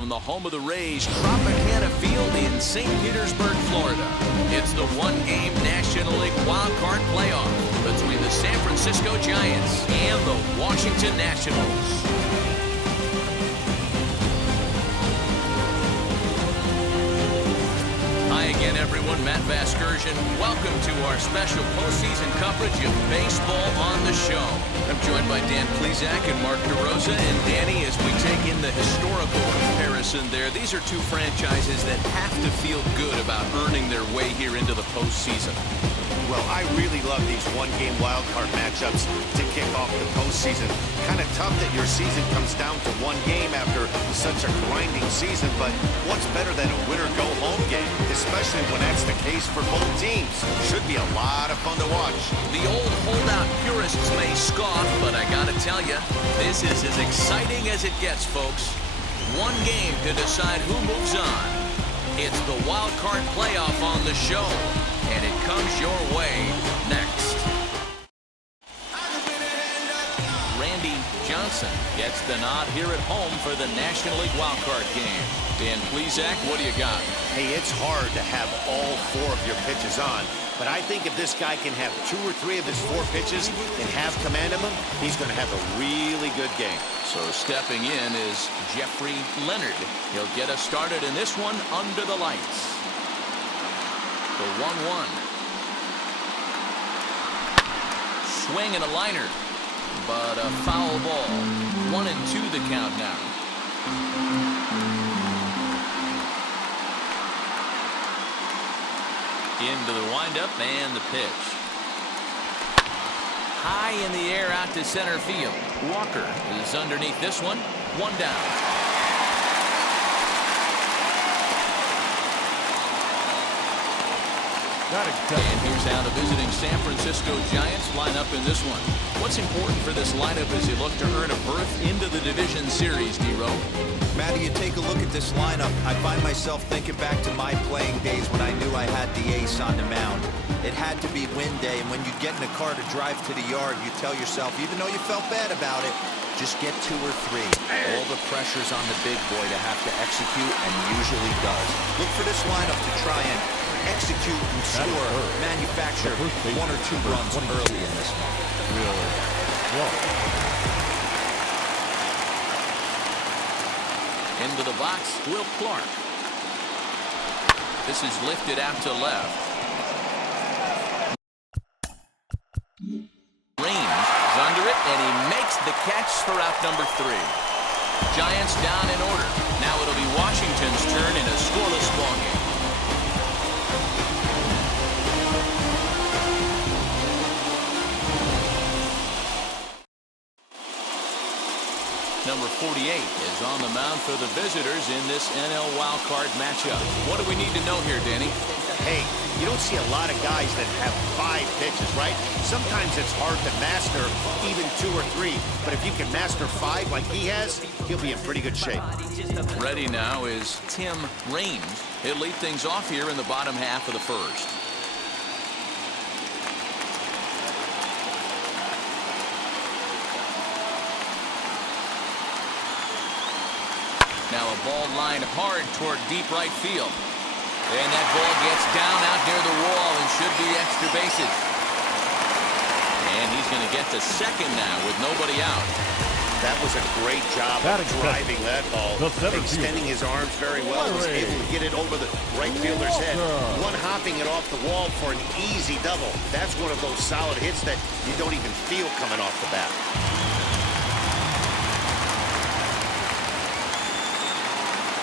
from the home of the Rays, Tropicana Field in St. Petersburg, Florida. It's the one-game National League Wildcard playoff between the San Francisco Giants and the Washington Nationals. Hi again, everyone. Matt Vasgersian. Welcome to our special postseason coverage of baseball on the show. I'm joined by Dan Plesac and Mark DeRosa. And Danny, as we take in the historical comparison there, these are two franchises that have to feel good about earning their way here into the postseason. Well, I really love these one-game wildcard matchups to kick off the postseason. Kind of tough that your season comes down to one game after such a grinding season, but what's better than a winner-go-home game, especially when that's the case for both teams? Should be a lot of fun to watch. The old holdout purists may scoff, but I gotta tell you, this is as exciting as it gets, folks. One game to decide who moves on. It's the wildcard playoff on the show. And it comes your way next. Randy Johnson gets the nod here at home for the National League wildcard game. Dan Plesac, what do you got? Hey, it's hard to have all four of your pitches on, but I think if this guy can have 2 or 3 of his 4 pitches and have command of them, he's going to have a really good game. So stepping in is Jeffrey Leonard. He'll get us started in this one under the lights. The 1-1. Swing and a liner, but a foul ball. 1-2 the count now. Into the windup and the pitch. High in the air out to center field. Walker is underneath this one. 1 down. And here's how the visiting San Francisco Giants line up in this one. What's important for this lineup as you look to earn a berth into the division series, D-Row? Matty, you take a look at this lineup. I find myself thinking back to my playing days when I knew I had the ace on the mound. It had to be win day, and when you get in a car to drive to the yard, you tell yourself, even though you felt bad about it, just get 2 or 3. All the pressure's on the big boy to have to execute, and usually does. Look for this lineup to try and execute and score, manufacture 1 or 2 runs early in this one. Really? Whoa. Into the box, Will Clark. This is lifted out to left. Raines is under it, and he makes the catch for out number 3. Giants down in order. Now it'll be Washington's turn in a scoreless ballgame. Number 48 is on the mound for the visitors in this NL wildcard matchup. What do we need to know here, Danny? Hey, you don't see a lot of guys that have 5 pitches, right? Sometimes it's hard to master even 2 or 3, but if you can master 5 like he has, he'll be in pretty good shape. Ready now is Tim Raines. He'll lead things off here in the bottom half of the first. Now a ball lined hard toward deep right field. And that ball gets down out near the wall and should be extra bases. And he's going to get to second now with nobody out. That was a great job of driving that ball, extending his arms very well, was able to get it over the right fielder's head. One hopping it off the wall for an easy double. That's one of those solid hits that you don't even feel coming off the bat.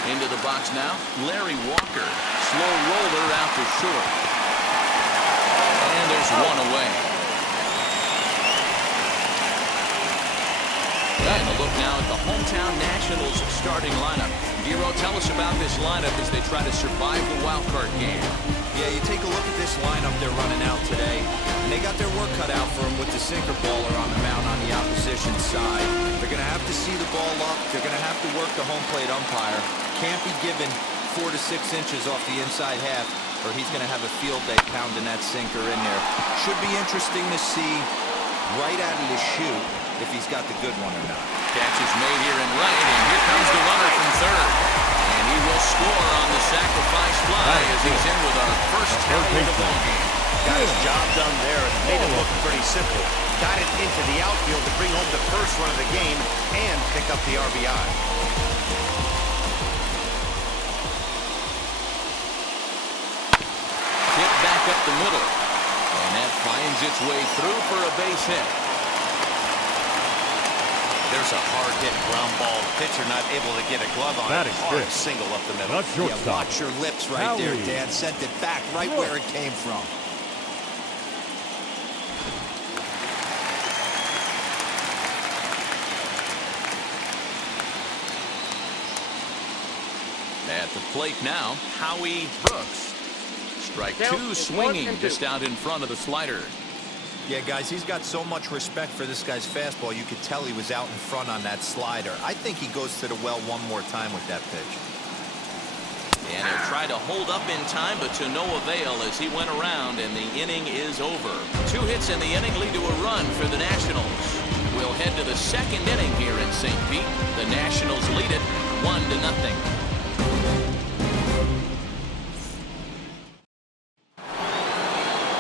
Into the box now, Larry Walker. Slow roller out to short. And there's one away. And a look now at the hometown Nationals starting lineup. Giro, tell us about this lineup as they try to survive the wildcard game. Yeah, you take a look at this lineup they're running out today. And they got their work cut out for them with the sinker baller on the mound on the opposition side. They're going to have to see the ball up. They're going to have to work the home plate umpire. Can't be given 4 to 6 inches off the inside half, or he's going to have a field day pounding that sinker in there. Should be interesting to see right out of the chute if he's got the good one or not. Catch is made here in right, and here comes the runner from third. score on the sacrifice fly as he's in with our first tally of the ball game. Got his job done there and made it look pretty simple. Got it into the outfield to bring home the first run of the game and pick up the RBI. Hit back up the middle. And that finds its way through for a base hit. There's a hard-hit ground ball. Pitcher not able to get a glove on That it. is Hard good. single up the middle. Not shortstop. Yeah, watch your lips right there, Howie. Dan. Sent it back right where it came from. At the plate now, Howie Brooks. Strike two, swinging just out in front of the slider. Yeah, guys, he's got so much respect for this guy's fastball. You could tell he was out in front on that slider. I think he goes to the well one more time with that pitch. And he'll try to hold up in time, but to no avail as he went around, and the inning is over. 2 hits in the inning lead to a run for the Nationals. We'll head to the second inning here in St. Pete. The Nationals lead it 1-0.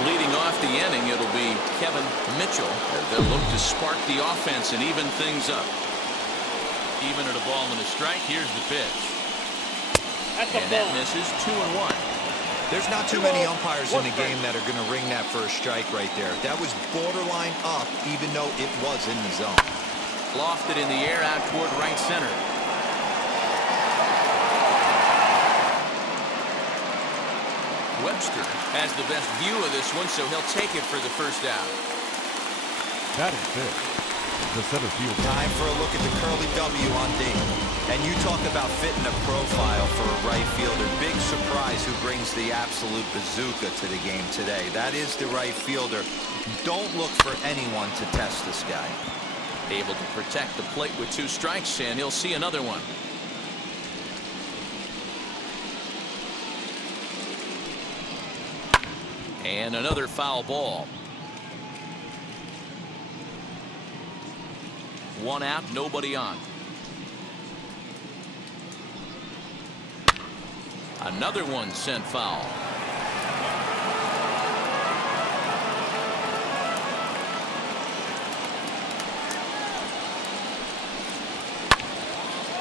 Leading off the inning, it'll be Kevin Mitchell as they'll look to spark the offense and even things up. Even at a ball and a strike, here's the pitch. And that misses 2-1. There's not too many umpires in the game that are going to ring that for a strike right there. That was borderline up, even though it was in the zone. Lofted in the air out toward right center. Webster has the best view of this one, so he'll take it for the first out. That is it. The center field. Time for a look at the curly W on D. And you talk about fitting a profile for a right fielder. Big surprise who brings the absolute bazooka to the game today. That is the right fielder. Don't look for anyone to test this guy. Able to protect the plate with 2 strikes, and he'll see another one. And another foul ball. 1 out, nobody on. Another one sent foul.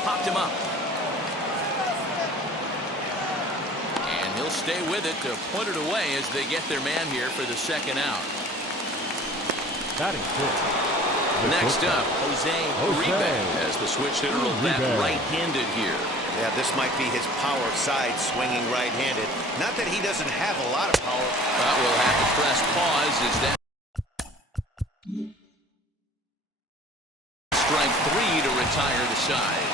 Popped him up. And he'll stay with it to put it away as they get their man here for the second out. That is good. Next up, Jose Uribe as the switch hitter will bat right-handed here. Yeah, this might be his power side, swinging right-handed. Not that he doesn't have a lot of power. But we'll have to press pause as that strike 3 to retire the side.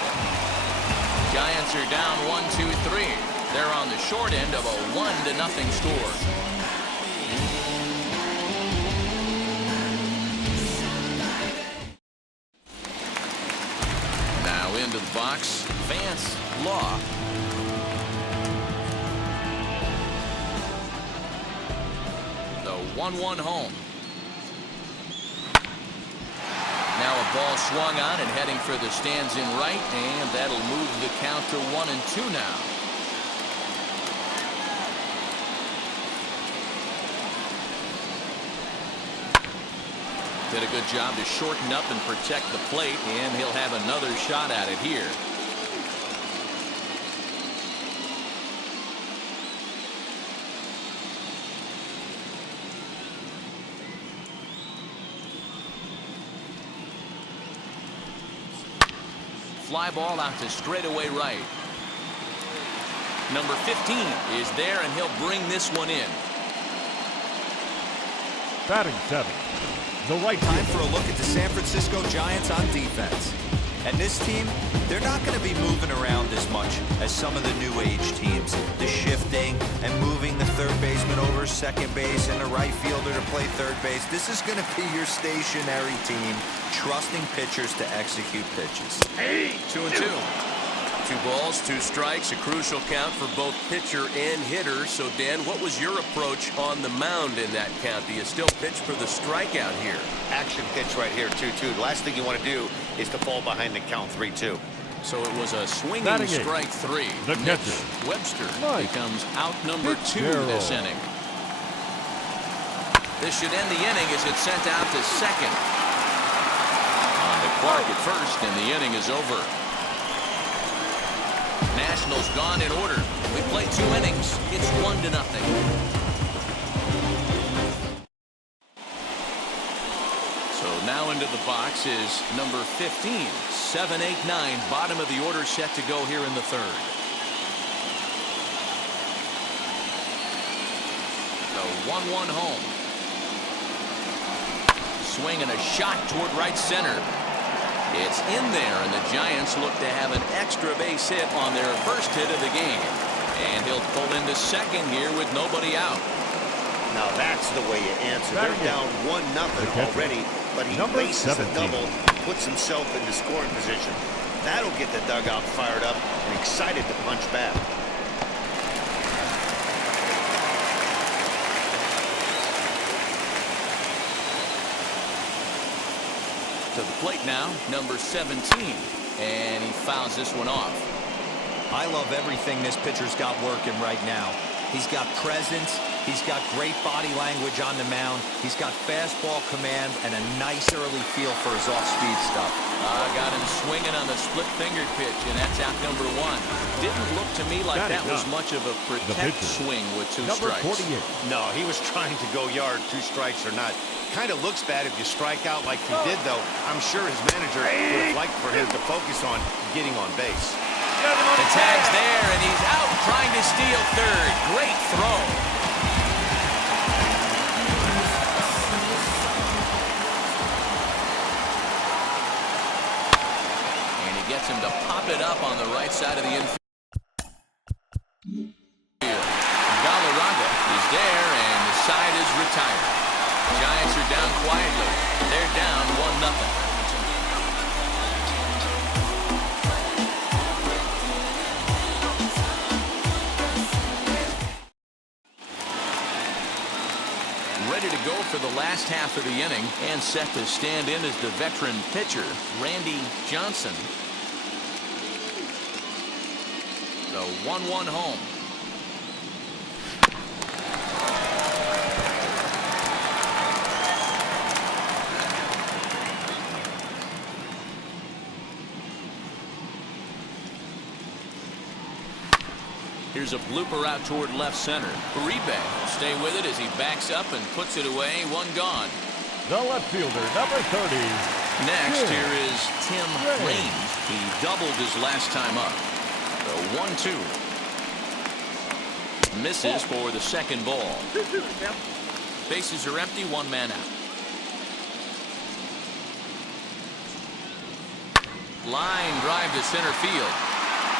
Giants are down 1-2-3. They're on the short end of a 1-0 score. Now into the box, Vance Law. The 1-1 home. Now a ball swung on and heading for the stands in right, and that'll move the count to 1-2 now. Did a good job to shorten up and protect the plate, and he'll have another shot at it here. Fly ball out to straightaway right. Number 15 is there, and he'll bring this one in. Batting 7. The right Time fielder. for a look at the San Francisco Giants on defense. And this team, they're not going to be moving around as much as some of the new age teams. The shifting and moving the third baseman over second base and the right fielder to play third base. This is going to be your stationary team, trusting pitchers to execute pitches. 2-2. 2 balls, 2 strikes, a crucial count for both pitcher and hitter. So, Dan, what was your approach on the mound in that count? Do you still pitch for the strikeout here? Action pitch right here, 2-2. The last thing you want to do is to fall behind the count 3-2. So it was a swinging Batting strike 3. The Mitch catcher, Webster Mike becomes out number 2 Fitzgerald. this inning. This should end the inning as it's sent out to second. On to Clark at first, and the inning is over. Nationals gone in order. We played 2 innings. It's 1-0. So now into the box is number 15. 7, 8, 9. Bottom of the order set to go here in the 3rd. The 1-1 home. Swing and a shot toward right center. It's in there, and the Giants look to have an extra base hit on their first hit of the game. And he'll pull into second here with nobody out. Now that's the way you answer. They're down 1-0 already, but he bases the double, puts himself into scoring position. That'll get the dugout fired up and excited to punch back. To the plate now, number 17, and he fouls this one off. I love everything this pitcher's got working right now. He's got presence. He's got great body language on the mound. He's got fastball command and a nice early feel for his off-speed stuff. Got him swinging on the split-fingered pitch, and that's out number 1. Didn't look to me like that was much of a protect swing with 2 strikes. 48. No, he was trying to go yard, 2 strikes or not. Kind of looks bad if you strike out like he did, though. I'm sure his manager would have liked for him to focus on getting on base. The tag's there, and he's out trying to steal third. Great throw. And he gets him to pop it up on the right side of the infield. Galarraga is there, and the side is retired. Giants are down quietly. They're down 1-0. Ready to go for the last half of the inning, and set to stand in as the veteran pitcher, Randy Johnson. The 1-1 home. Here's a blooper out toward left center. Uribe will stay with it as he backs up and puts it away. 1 gone. The left fielder, number 30. Next, here is Tim Raines. He doubled his last time up. The 1-2. Misses for the second ball. Bases are empty, 1 man out. Line drive to center field.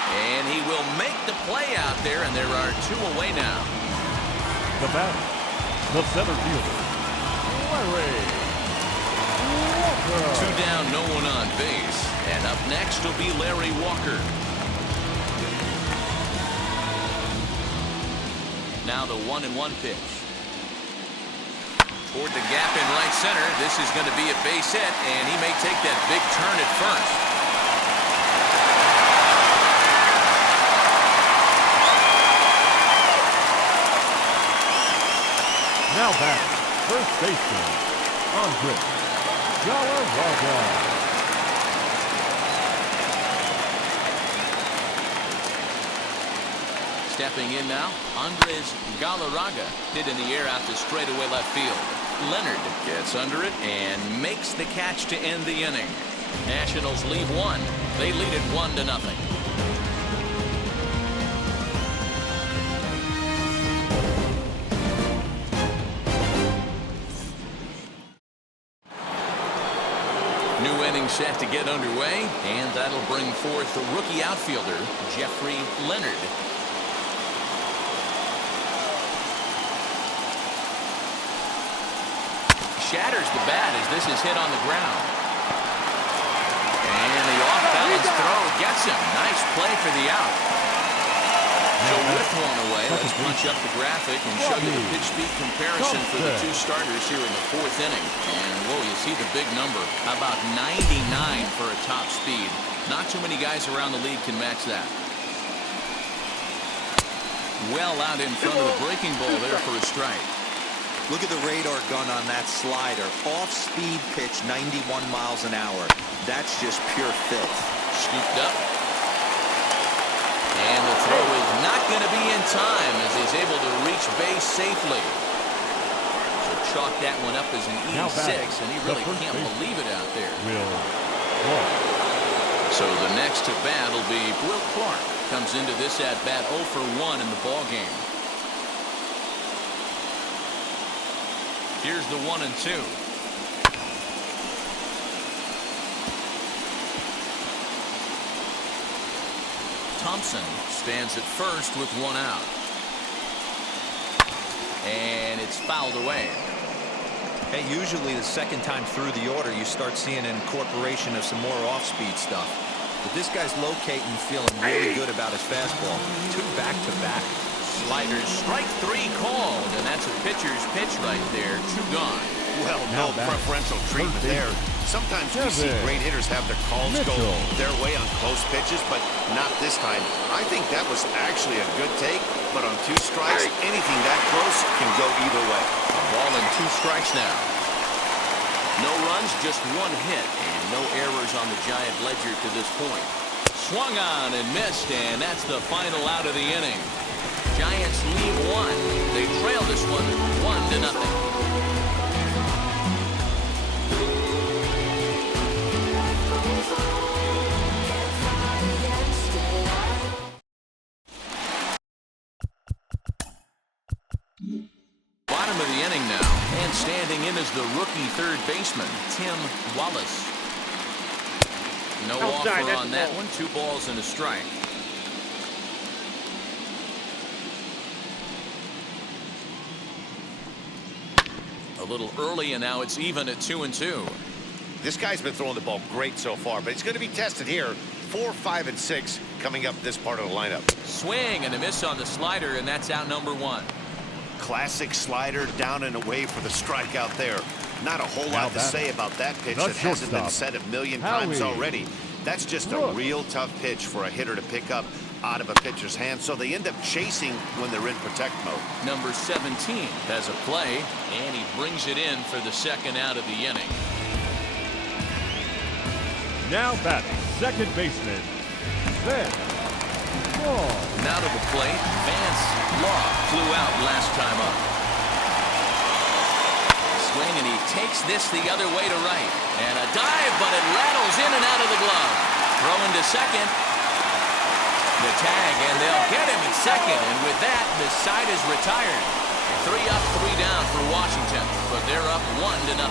And he will make the play out there, and there are 2 away now. The batter, the center fielder, Larry Walker. 2 down, no one on base. And up next will be Larry Walker. Now the 1-1 pitch. Toward the gap in right center. This is going to be a base hit, and he may take that big turn at first. Now batting, first baseman, Andre Galarraga. Stepping in now, Andres Galarraga hit in the air out to straightaway left field. Leonard gets under it and makes the catch to end the inning. Nationals leave 1. They lead it 1-0. New inning set to get underway, and that'll bring forth the rookie outfielder, Jeffrey Leonard. Shatters the bat as this is hit on the ground. And the off-balance throw gets him. Nice play for the out. So with 1 away, let's punch up the graphic and show you the pitch speed comparison for the 2 starters here in the 4th inning. And, whoa, you see the big number. About 99 for a top speed. Not too many guys around the league can match that. Well out in front of the breaking ball there for a strike. Look at the radar gun on that slider. Off-speed pitch, 91 miles an hour. That's just pure filth. Scooped up. And the throw is not going to be in time as he's able to reach base safely. So chalk that one up as an E6, and he really can't believe it out there. So the next to bat will be Will Clark. Comes into this at bat 0 for 1 in the ball game. Here's the 1-2. Thompson stands at first with 1 out. And it's fouled away. Hey, usually the second time through the order, you start seeing an incorporation of some more off-speed stuff. But this guy's locating, feeling really good about his fastball. 2 back-to-back. Sliders, strike 3 called, and that's a pitcher's pitch right there. 2 gone. Well, no preferential treatment there. Sometimes we see great hitters have their calls go their way on close pitches, but not this time. I think that was actually a good take, but on 2 strikes, anything that close can go either way. A ball and 2 strikes now. No runs, just 1 hit, and no errors on the Giant ledger to this point. Swung on and missed, and that's the final out of the inning. Giants lead 1. They trail this one 1-0. Bottom of the inning now, and standing in is the rookie third baseman, Tim Wallace. No offer on that one. 2 balls and a strike. A little early, and now it's even at 2-2. This guy's been throwing the ball great so far, but he's going to be tested here. 4, 5, and 6 coming up this part of the lineup. Swing and a miss on the slider, and that's out number 1. Classic slider down and away for the strikeout there. Not a whole lot to say about that pitch that hasn't been said a million times already. That's just a real tough pitch for a hitter to pick up out of a pitcher's hand, so they end up chasing when they're in protect mode. Number 17 has a play, and he brings it in for the second out of the inning. Now batting, second baseman, Vance Law. Now to the plate, Vance Law flew out last time up. Swing, and he takes this the other way to right. And a dive, but it rattles in and out of the glove. Throwing to second. The tag, and they'll get him at second. And with that, the side is retired. 3 up, 3 down for Washington, but they're up 1-0.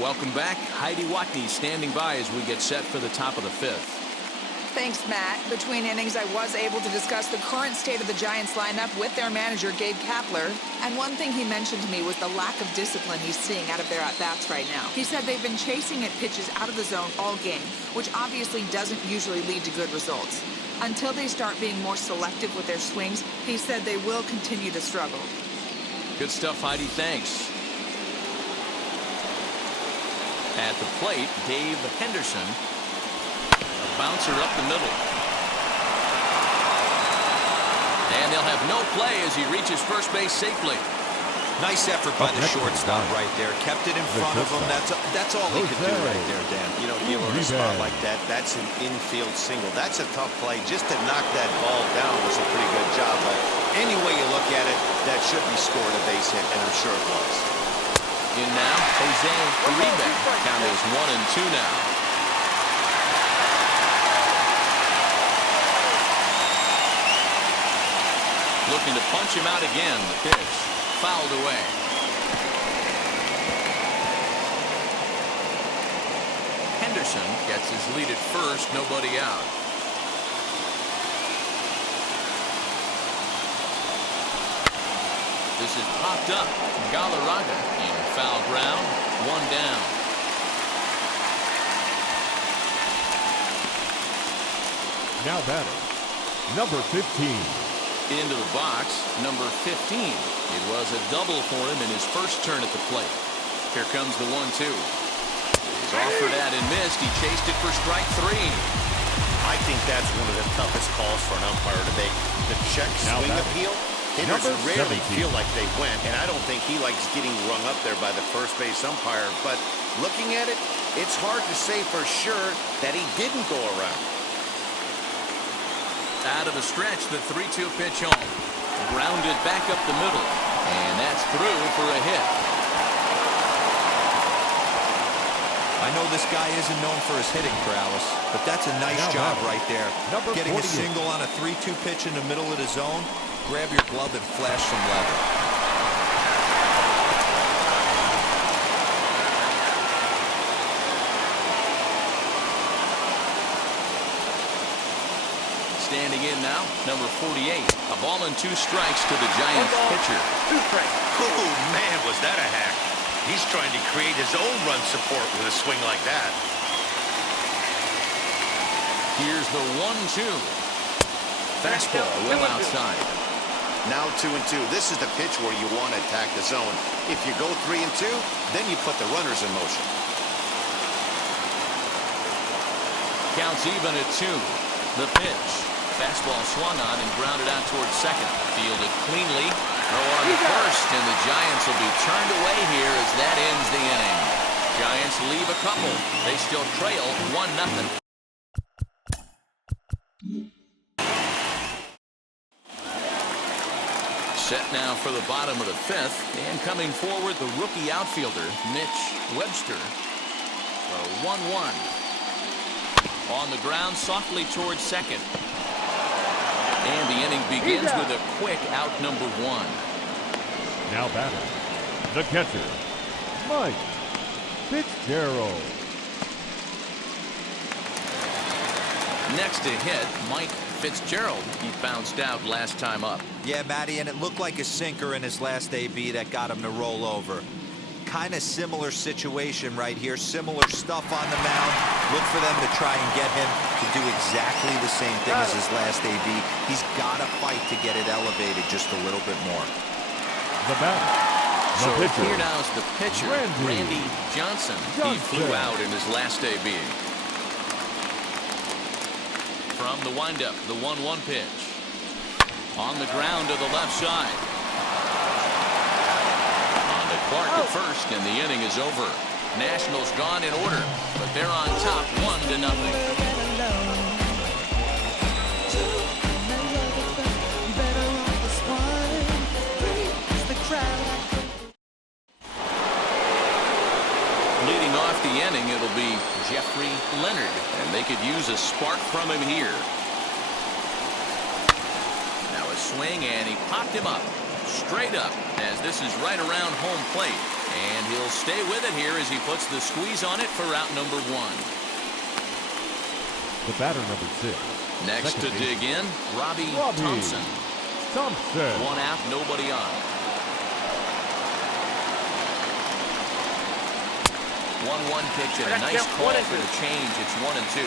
Welcome back. Heidi Watney standing by as we get set for the top of the 5th. Thanks, Matt. Between innings, I was able to discuss the current state of the Giants lineup with their manager, Gabe Kapler. And one thing he mentioned to me was the lack of discipline he's seeing out of their at-bats right now. He said they've been chasing at pitches out of the zone all game, which obviously doesn't usually lead to good results. Until they start being more selective with their swings, he said they will continue to struggle. Good stuff, Heidi. Thanks. At the plate, Dave Henderson. A bouncer up the middle. And they'll have no play as he reaches first base safely. Nice effort by the shortstop right there. Kept it in front of him. That's all he could do right there, Dan. You know, deal with a spot like that. That's an infield single. That's a tough play. Just to knock that ball down was a pretty good job. But any way you look at it, that should be scored a base hit, and I'm sure it was. In now, Jose Uribe. Count is 1-2 now. Looking to punch him out again. The pitch fouled away. Henderson gets his lead at first. Nobody out. This is popped up. Galarraga in foul ground. 1 down. Now batting, number 15, Into the box, number 15. It was a double for him in his first turn at the plate. Here comes the 1-2. He's offered at and missed. He chased it for strike 3. I think that's one of the toughest calls for an umpire to make. The check swing appeal, hitters rarely feel like they went, and I don't think he likes getting rung up there by the first base umpire. But looking at it, it's hard to say for sure that he didn't go around. Out of the stretch, the 3-2 pitch home. Grounded back up the middle. And that's through for a hit. I know this guy isn't known for his hitting prowess, but that's a nice job right there. Getting a single on a 3-2 pitch in the middle of the zone, grab your glove and flash some leather. Standing in now, number 48. A ball and 2 strikes to the Giants pitcher. Oh, man, was that a hack. He's trying to create his own run support with a swing like that. Here's the 1-2. Fastball well outside. Now 2-2. This is the pitch where you want to attack the zone. If you go 3-2, then you put the runners in motion. Counts even at 2. The pitch. Fastball swung on and grounded out towards second. Fielded cleanly. Throw on the first, and the Giants will be turned away here as that ends the inning. Giants leave a couple. They still trail 1-0. Set now for the bottom of the 5th, and coming forward, the rookie outfielder, Mitch Webster. The 1-1. On the ground, softly towards second. And the inning begins with a quick out number 1. Now batting, the catcher, Mike Fitzgerald. Next to hit, Mike Fitzgerald. He bounced out last time up. Yeah, Matty, and it looked like a sinker in his last AB that got him to roll over. Kind of similar situation right here. Similar stuff on the mound. Look for them to try and get him to do exactly the same thing as his last AB. He's got to fight to get it elevated just a little bit more. The batter, So the pitcher, here now is the pitcher, Randy Johnson. He flew out in his last AB. From the windup, the 1-1 pitch. On the ground to the left side. On to Clark at first, and the inning is over. Nationals gone in order, but they're on top 1-0. Leading off the inning, it'll be Jeffrey Leonard, and they could use a spark from him here. Now a swing, and he popped him up, straight up, as this is right around home plate. And he'll stay with it here as he puts the squeeze on it for out number 1. the batter number 6. Next to dig in, Robbie Thompson. 1 out, nobody on. 1-1 pitch and a nice call for the change. It's 1-2.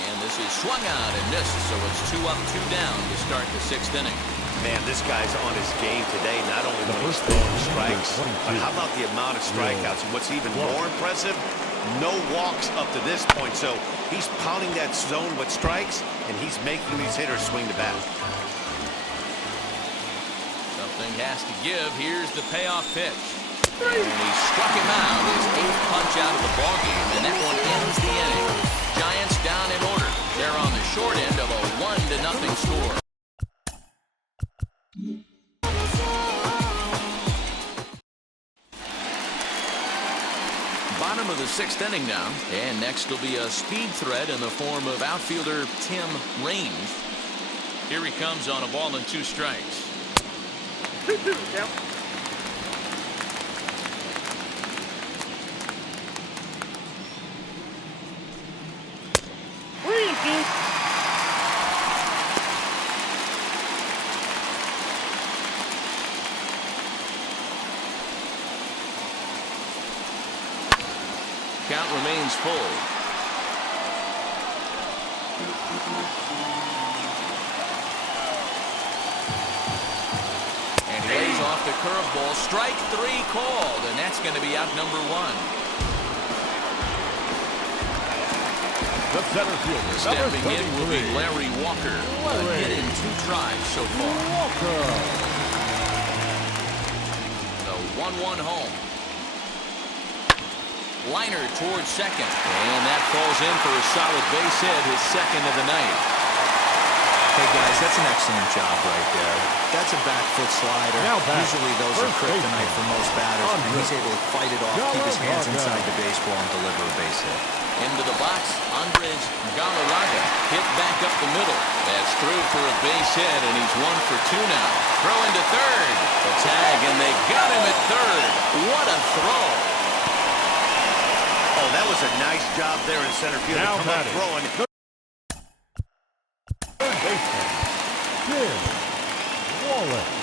And this is swung out and missed, so it's 2 up, 2 down to start the 6th inning. Man, this guy's on his game today, not only when he's throwing strikes, but how about the amount of strikeouts? And what's even more impressive, no walks up to this point. So he's pounding that zone with strikes, and he's making these hitters swing the bat. Something has to give. Here's the payoff pitch. And he struck him out, his 8th punch out of the ballgame, and that one ends the inning. Giants down in order. They're on the short end of a 1-0 score. Bottom of the 6th inning now, and next will be a speed threat in the form of outfielder Tim Raines. Here he comes on a ball and 2 strikes. 2-2 down. Count remains full. And he lays off the curveball. Strike 3 called, and that's going to be out number 1. The center fielder, Stepping number in will be 33. Larry Walker. A hit in 2 tries so far. Walker. The 1-1 home. Liner towards second. And that falls in for a solid base hit, his second of the night. Hey, guys, that's an excellent job right there. That's a back foot slider. Now back. Usually those are kryptonite for most batters, and he's able to fight it off, keep his hands inside the baseball, and deliver a base hit. Into the box, Andres Galarraga hit back up the middle. That's through for a base hit, and he's 1 for 2 now. Throw into third. The tag, and they got him at third. What a throw. Oh, that was a nice job there in center field. Now To come up batting. throwing. Third baseman, Jim Wallace.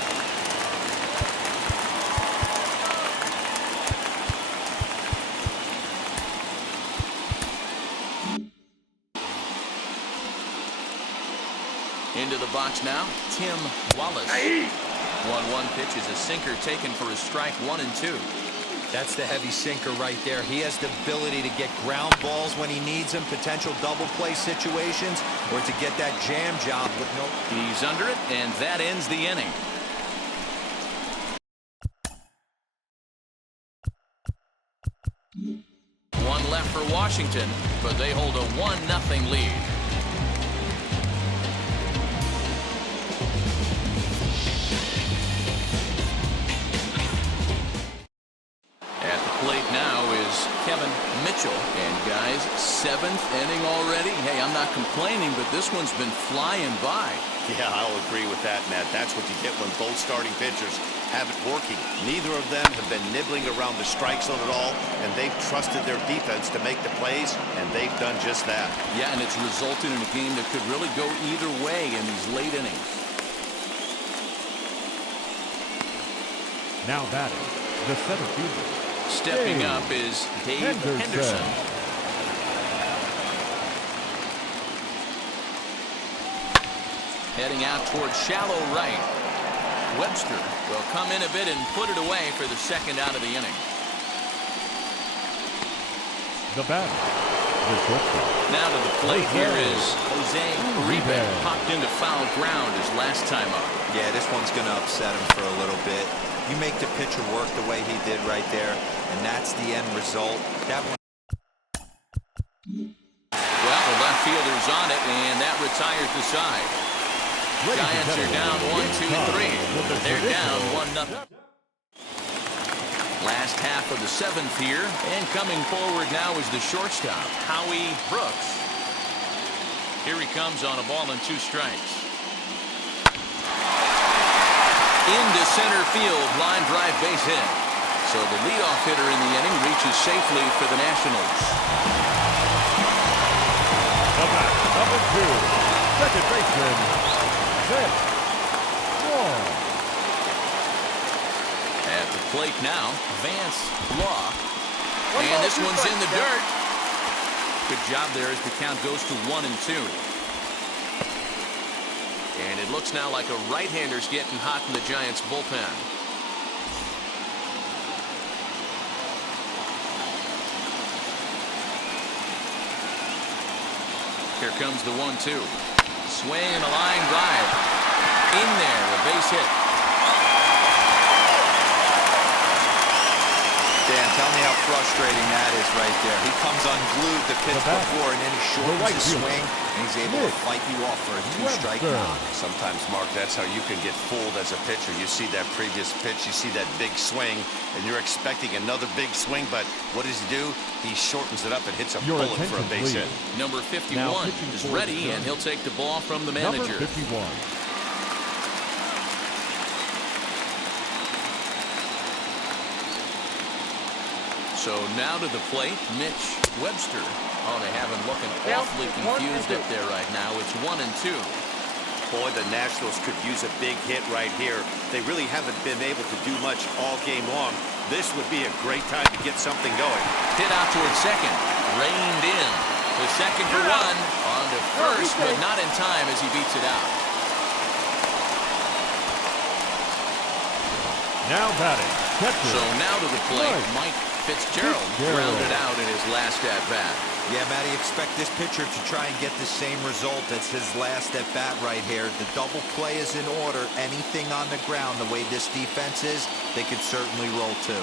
Into the box now, Tim Wallace. 1-1 pitch is a sinker taken for a strike 1 and 2. That's the heavy sinker right there. He has the ability to get ground balls when he needs them, potential double play situations, or to get that jam job with no... He's under it, and that ends the inning. One left for Washington, but they hold a 1-0 lead. At the plate now is Kevin Mitchell. And guys, 7th inning already. Hey, I'm not complaining, but this one's been flying by. Yeah, I'll agree with that, Matt. That's what you get when both starting pitchers have it working. Neither of them have been nibbling around the strike zone at all, and they've trusted their defense to make the plays, and they've done just that. Yeah, and it's resulted in a game that could really go either way in these late innings. Now batting, the center fielder. Stepping Dave up is Dave Henderson. Heading out towards shallow right. Webster will come in a bit and put it away for the second out of the inning. The batter, the shortstop. Now to the plate here is Jose Uribe. Popped into foul ground his last time up. Yeah, this one's going to upset him for a little bit. You make the pitcher work the way he did right there, and that's the end result. That one. Well, the left fielder's on it, and that retires the side. Giants are down 1-2-3. They're down 1-0. Last half of the 7th here, and coming forward now is the shortstop, Howie Brooks. Here he comes on a ball and 2 strikes. Into center field, line drive base hit. So the leadoff hitter in the inning reaches safely for the Nationals. The batter, number 2, second baseman, Vince Law. At the plate now, Vance Law. And this one's in the dirt. Good job there as the count goes to 1 and 2. And it looks now like a right-hander's getting hot in the Giants bullpen. Here comes the 1-2. Swing and a line drive. In there, a base hit. Dan, tell me how frustrating that is right there. He comes unglued the pitch before, and then he shortens his swing, and he's able to fight you off for a 2-strike knock. Sometimes, Mark, that's how you can get fooled as a pitcher. You see that previous pitch, you see that big swing, and you're expecting another big swing, but what does he do? He shortens it up and hits a bullet for a base hit. Number 51 is ready, and he'll take the ball from the manager. Number 51. So now to the plate, Mitch Webster. Oh, they have him looking awfully confused up there right now. It's 1 and 2. Boy, the Nationals could use a big hit right here. They really haven't been able to do much all game long. This would be a great time to get something going. Hit out towards second. Reined in. The second for 1 on to first, but not in time as he beats it out. Now batting, catcher. So now to the plate, Mike Fitzgerald grounded out in his last at-bat. Yeah, Matty, expect this pitcher to try and get the same result as his last at-bat right here. The double play is in order. Anything on the ground, the way this defense is, they could certainly roll too.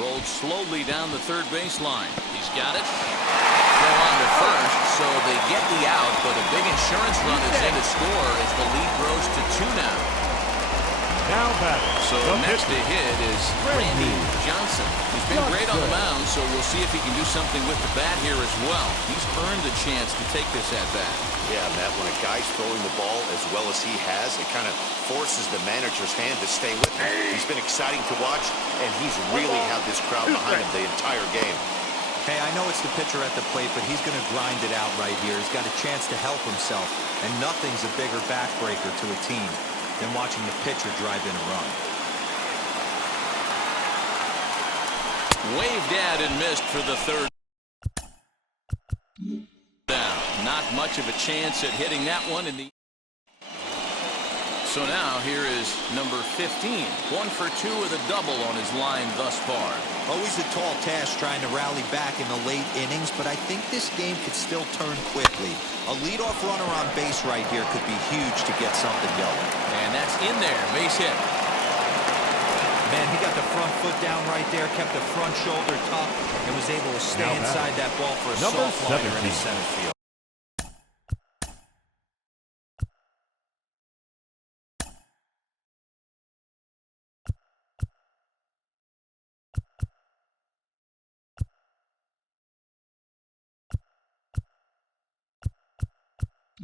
Rolled slowly down the third baseline. He's got it. Throw on to first, so they get the out, but a big insurance run is in to score as the lead grows to 2 now. Now batting. So next to hit is Randy Johnson. He's been great on the mound, so we'll see if he can do something with the bat here as well. He's earned a chance to take this at bat. Yeah, Matt, when a guy's throwing the ball as well as he has, it kind of forces the manager's hand to stay with him. He's been exciting to watch, and he's really had this crowd behind him the entire game. Hey, I know it's the pitcher at the plate, but he's going to grind it out right here. He's got a chance to help himself, and nothing's a bigger backbreaker to a team than watching the pitcher drive in a run. Waved at and missed for the third down. Not much of a chance at hitting that one in the. So now here is number 15. 1 for 2 with a double on his line thus far. Always a tall task trying to rally back in the late innings, but I think this game could still turn quickly. A leadoff runner on base right here could be huge to get something going. And that's in there. Base hit. Man, he got the front foot down right there, kept the front shoulder tucked, and was able to stay inside that ball for a soft liner in the center field.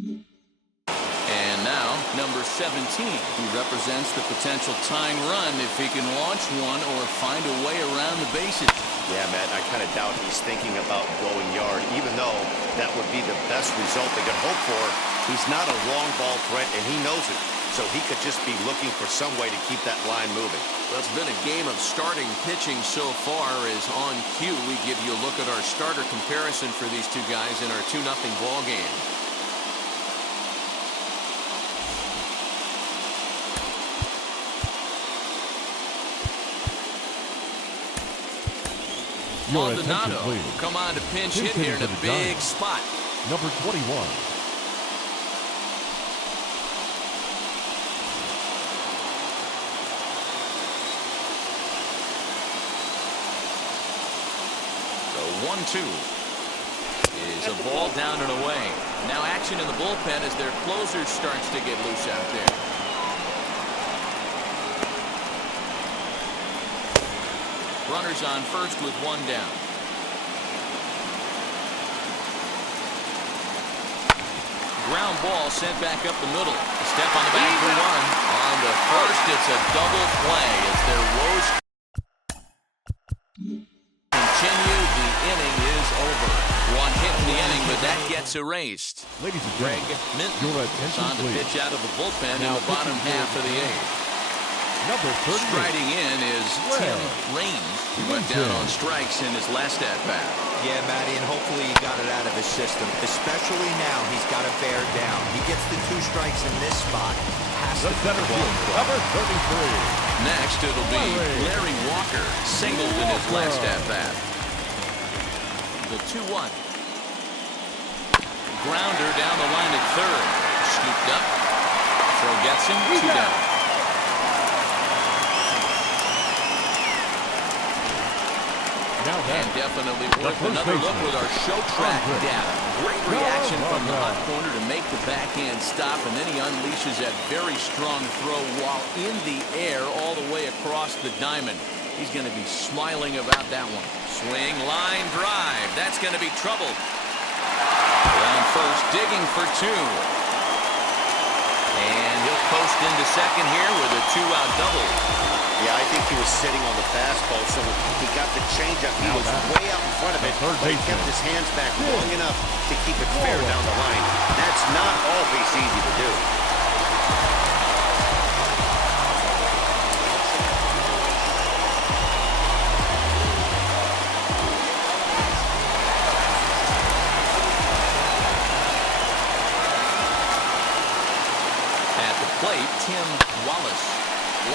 And now, number 17, who represents the potential tying run if he can launch one or find a way around the bases. Yeah, Matt, I kind of doubt he's thinking about going yard, even though that would be the best result they could hope for. He's not a long ball threat, and he knows it, so he could just be looking for some way to keep that line moving. Well, it's been a game of starting pitching so far. As on cue, we give you a look at our starter comparison for these two guys in our 2-0 ball game. Maldonado will come on to pinch hit here in a big spot. Number 21. The 1-2 is a ball down and away. Now action in the bullpen as their closer starts to get loose out there. Runners on first with 1 down. Ground ball sent back up the middle. A step on the back for 1. On the first, it's a double play as their woes continue. The inning is over. 1 hit in the inning, but that gets erased. Ladies and Greg gentlemen, Minton your is attention, on to please. pitch out of the bullpen in Now the bottom half of the 8th. Number 38. Striding in is Tim Raines. He went down on strikes in his last at-bat. Yeah, Matty, and hopefully he got it out of his system. Especially now, he's got to bear down. He gets the 2 strikes in this spot. Has The to center field, number 33. Next, it'll be Larry Walker, singled in his last at-bat. The 2-1. Grounder down the line at third. Scooped up. Throw gets him. 2 down. And definitely worth another look with our show track data. Great reaction from the hot corner to make the backhand stop, and then he unleashes that very strong throw while in the air all the way across the diamond. He's going to be smiling about that one. Swing, line, drive. That's going to be trouble. Around first, digging for 2. And he'll post into second here with a 2-out double. Yeah, I think he was sitting on the fastball, so he got the changeup. He was way out in front of it, but he kept his hands back long enough to keep it fair down the line. That's not always easy to do. Tim Wallace.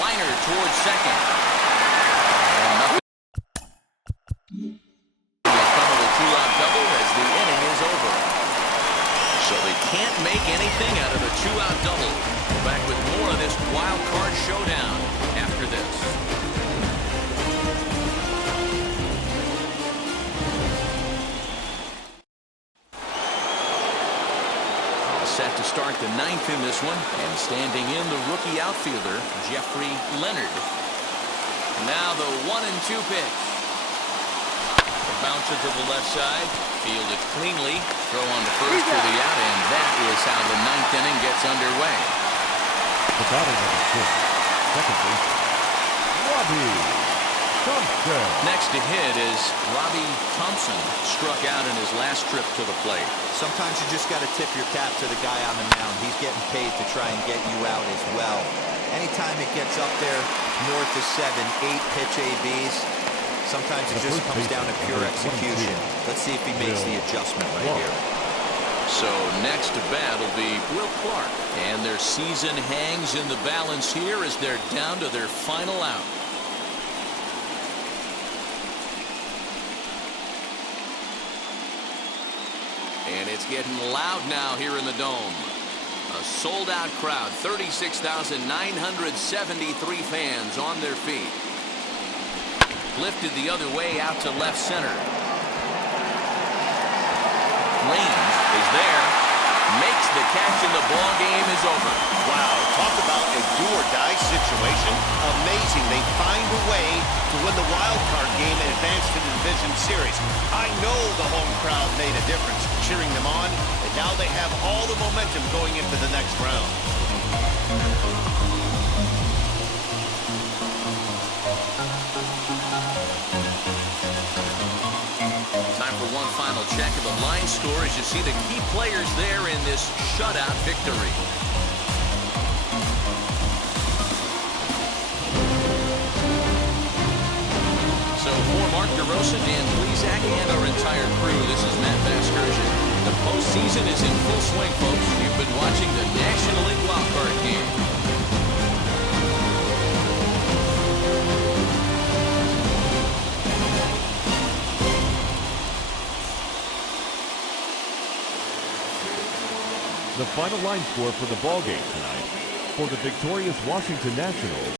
Liner towards second. And nothing. A two-out double as the inning is over. So they can't make anything out of a two-out double. We're back with more of this wild card showdown after this. Set to start the ninth in this one, and standing in the rookie outfielder Jeffrey Leonard. Now the 1-2 pitch. A bouncer to the left side, fielded cleanly, throw on to first for the out, and that is how the ninth inning gets underway. The batter number 6, second base, Robbie Thompson. Next to hit is Robbie Thompson, struck out in his last trip to the plate. Sometimes you just got to tip your cap to the guy on the mound. He's getting paid to try and get you out as well. Anytime it gets up there north of 7, 8 pitch ABs, sometimes it just comes down to pure execution. Let's see if he makes the adjustment right here. So next to bat will be Will Clark, and their season hangs in the balance here as they're down to their final out. And it's getting loud now here in the Dome. A sold-out crowd, 36,973 fans on their feet. Lifted the other way out to left center. Range is there. Makes the catch, and the ball game is over. Wow, talk about a do-or-die situation. Amazing. They find a way to win the wild card game and advance to the division series. I know the home crowd made a difference, cheering them on, and now they have all the momentum going into the next round. Time for one final check of the line score as you see the key players there in this shutout victory. So for Mark DeRosa, Dan Plesac, and our entire crew, this is Matt Vasgersian. The postseason is in full swing, folks. You've been watching the National League wildcard game. The final line score for the ballgame tonight for the victorious Washington Nationals.